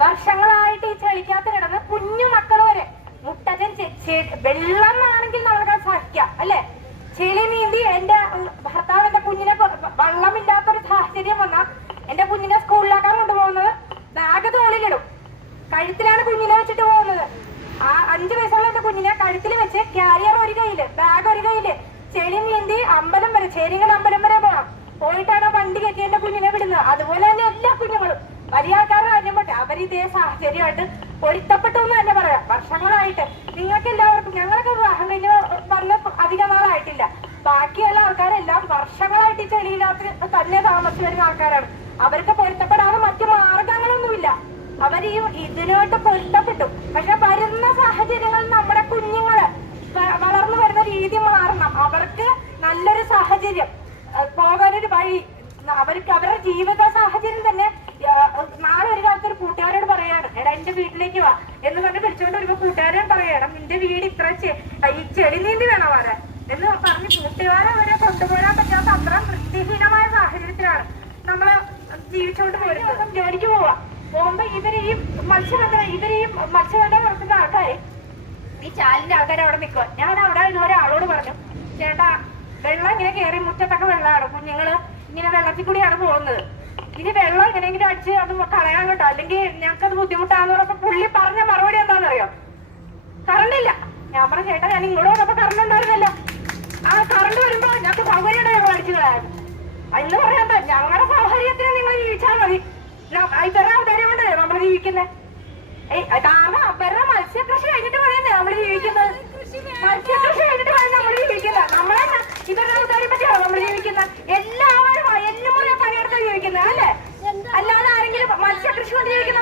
വർഷങ്ങളായിട്ട് ഈ ചെളിക്കകത്ത് കിടന്ന് കുഞ്ഞു മക്കൾ വരെ മുട്ടജൻ വെള്ളം ആണെങ്കിൽ നമുക്ക് സഹിക്കാം അല്ലെ. ചെളി നീന്തി എന്റെ ഭർത്താവ് എന്റെ കുഞ്ഞിനെ വെള്ളമില്ലാത്തൊരു സാഹചര്യം വന്നാൽ എന്റെ കുഞ്ഞിനെ സ്കൂളിലാക്കാൻ കൊണ്ടുപോകുന്നത് ബാഗ് തോളിലിടും. കഴുത്തിലാണ് കുഞ്ഞിനെ വെച്ചിട്ട് പോകുന്നത്. ആ 5 വയസ്സുള്ള എന്റെ കുഞ്ഞിനെ കഴുത്തിൽ വെച്ച് ക്യാരിയർ ഒരു കയ്യില് ബാഗ് ഒരു കയ്യില് ചെളി നീന്തി അമ്പലം വരെ ചേരിങ്ങൽ അമ്പലം വരെ പോകണം. പോയിട്ടാണ് വണ്ടി കെട്ടി എന്റെ കുഞ്ഞിനെ വിടുന്നത്. അതുപോലെ തന്നെ എല്ലാ കുഞ്ഞുങ്ങളും വലിയ ആൾക്കാരുടെ കാര്യം പറ്റേ അവരിതേ സാഹചര്യമായിട്ട് പൊരുത്തപ്പെട്ടു എന്ന് തന്നെ പറയാം. വർഷങ്ങളായിട്ട് നിങ്ങൾക്ക് എല്ലാവർക്കും ഞങ്ങളൊക്കെ വിവാഹം കഴിഞ്ഞ് വന്ന അധിക നാളായിട്ടില്ല. ബാക്കിയുള്ള ആൾക്കാരെല്ലാം വർഷങ്ങളായിട്ട് ഈ ചെളിയിനകത്ത് തന്നെ താമസിച്ചു വരുന്ന ആൾക്കാരാണ്. അവർക്ക് പൊരുത്തപ്പെടാതെ മറ്റു മാർഗങ്ങളൊന്നുമില്ല. അവർ ഈ ഇതിനായിട്ട് പൊരുത്തപ്പെട്ടു. പക്ഷെ വരുന്ന സാഹചര്യങ്ങളിൽ നമ്മുടെ കുഞ്ഞുങ്ങള് വളർന്നു വരുന്ന രീതി മാറണം. അവർക്ക് നല്ലൊരു സാഹചര്യം പോകാനൊരു വഴി അവർക്ക് അവരുടെ ജീവിത സാഹചര്യം തന്നെ. നാളെ ഒരു കാലത്ത് ഒരു കൂട്ടുകാരോട് പറയാണ് എടാ എന്റെ വീട്ടിലേക്ക് വാ എന്ന് പറഞ്ഞ് വിളിച്ചോണ്ട് വരുമ്പോ കൂട്ടുകാരൻ പറയണം നിന്റെ വീട് ഇത്ര ഈ ചെളി നീന്തി വേണം വരാൻ എന്ന് പറഞ്ഞ് കൂട്ടുകാരെ അവരെ കൊണ്ടുപോകാൻ പറ്റാത്ത അത്ര വൃത്തിഹീനമായ സാഹചര്യത്തിലാണ് നമ്മള് ജീവിച്ചോണ്ട് പോരുന്നത്. ജോലിക്ക് പോകുമ്പോ ഇവര് ഈ മത്സ്യബന്ധനം നടത്തുന്ന ആൾക്കാര് ഈ ചാലിന്റെ ആൾക്കാർ അവിടെ നിൽക്കുക. ഞാൻ അവിടെ ഒരാളോട് പറഞ്ഞു ചേട്ടാ വെള്ളം ഇങ്ങനെ കയറി മുറ്റത്തൊക്കെ വെള്ളമാണ്, കുഞ്ഞുങ്ങള് ഇങ്ങനെ വെള്ളത്തിൽ കൂടിയാണ് പോകുന്നത്, ഇനി വെള്ളം എങ്ങനെയെങ്കിലും അടിച്ച് അത് കളയാൻ കേട്ടോ, അല്ലെങ്കിൽ ഞങ്ങൾക്കത് ബുദ്ധിമുട്ടാന്ന് പറഞ്ഞപ്പോ പുള്ളി പറഞ്ഞ മറുപടി എന്താണെന്നറിയോ? കറണ്ട് ഇല്ല. ഞാൻ പറഞ്ഞ ചേട്ടാ ഞാൻ ഇങ്ങോട്ട് വന്നപ്പോ കറണ്ട് ഉണ്ടായിരുന്നല്ലോ. ആ കറണ്ട് വരുമ്പോ ഞങ്ങൾക്ക് സൗകര്യമാണ് ഞങ്ങൾ അടിച്ചു കളയാൻ എന്ന് പറയാൻ. ഞങ്ങളുടെ സൗകര്യത്തിന് നിങ്ങൾ ജീവിച്ചാൽ മതി. ഇവരുടെ ആൾക്കാരെ കൊണ്ടേ നമ്മൾ ജീവിക്കുന്നത്. കാരണം അവരുടെ മത്സ്യകൃഷി കഴിഞ്ഞിട്ട് പറയുന്നേ നമ്മൾ ജീവിക്കുന്നത്. മത്സ്യകൃഷി കഴിഞ്ഞിട്ട് പറയുന്നത് നമ്മൾ ജീവിക്കുന്നത്. നമ്മളെ ഇവരുടെ ആൾക്കാരെ പറ്റിയാണോ നമ്മൾ ജീവിക്കുന്നത്? എല്ലാവരും എല്ലാം പണിയെടുത്ത് ജീവിക്കുന്നത് അല്ലേ? അല്ലാതെ ആരെങ്കിലും മത്സ്യകൃഷി കൊണ്ട് ജീവിക്കുന്ന